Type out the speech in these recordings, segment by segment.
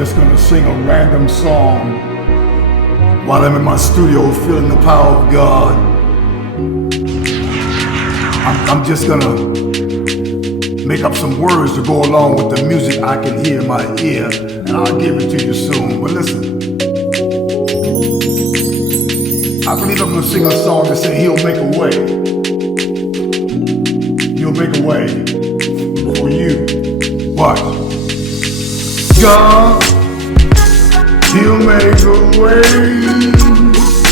just gonna sing a random song while I'm in my studio feeling the power of God. I'm just gonna make up some words to go along with the music I can hear in my ear, and I'll give it to you soon. But listen, I believe I'm gonna sing a song that says He'll make a way. He'll make a way for you. Watch. God, He'll make a way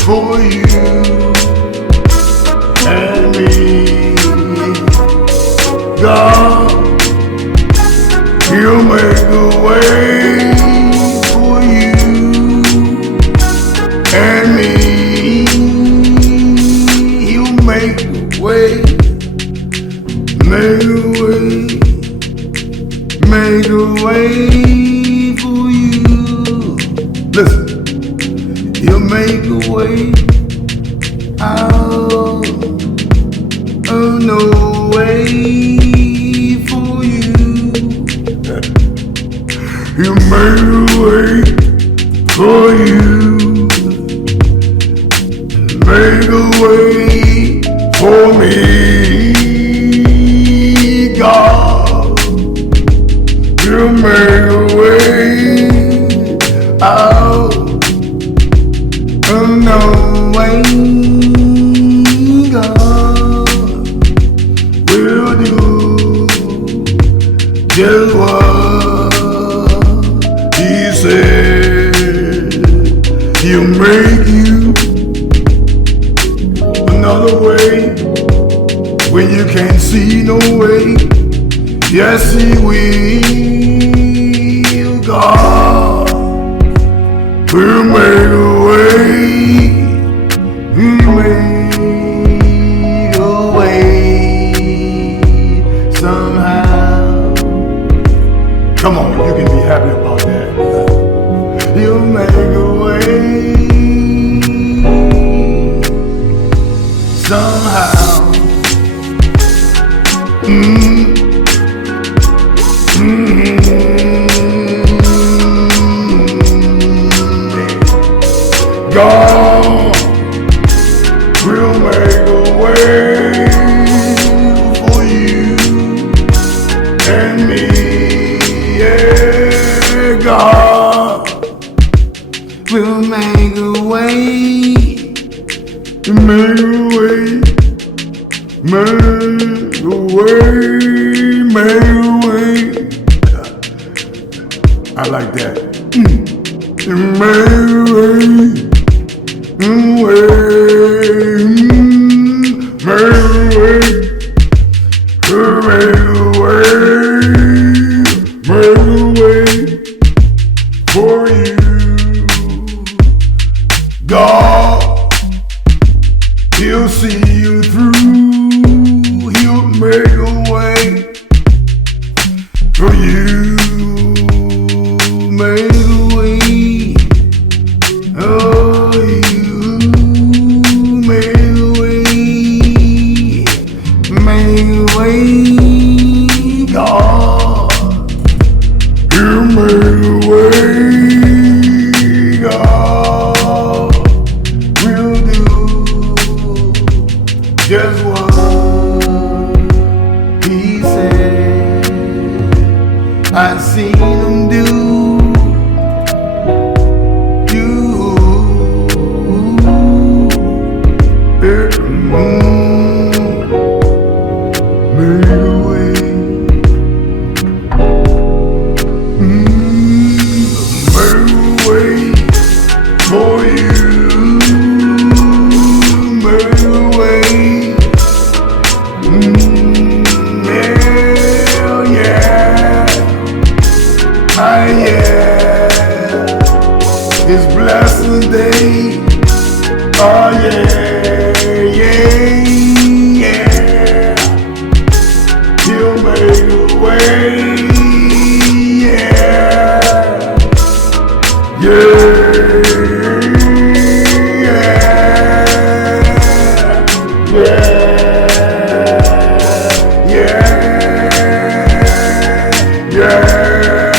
for you and me. God, He'll make a way for you and me. He'll make a way, make a way, make a way for you. Listen, He'll make a way out of no way for you. He'll make a way for you. Make a way for me. God, He'll make a way out of no way. God will do just what He said. He'll make you another way when you can't see no way. Yes, He will. God will make a way. He'll make a way somehow. Come on, you can be happy about that. He'll make a way somehow. God will make a way for you and me. Yeah, God will make a way, make a way, make a way, make a way. I like that. Make a way. For you, God, He'll see you through. He'll make a way for you. Make a way. Oh, you make a way. Make a way. God, He'll make a way. God will do just what He said. I've seen Him do. For you, make a way. Yeah, yeah, yeah. It's blessed day. Oh yeah, yeah, yeah. He'll make a way. Yeah, yeah. Yeah,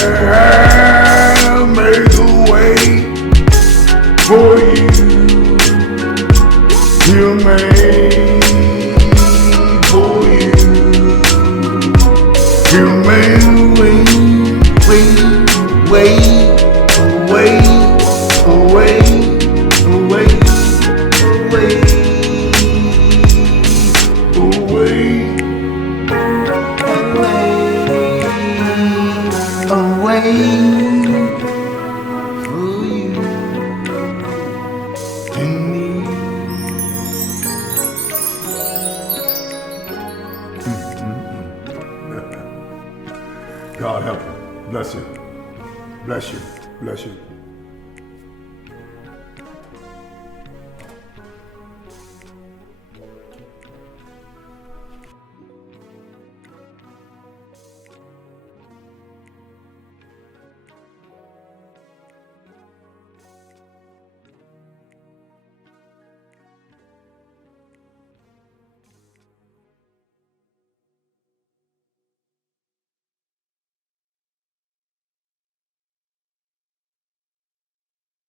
for you and me. God help you. Bless you. Bless you. Bless you.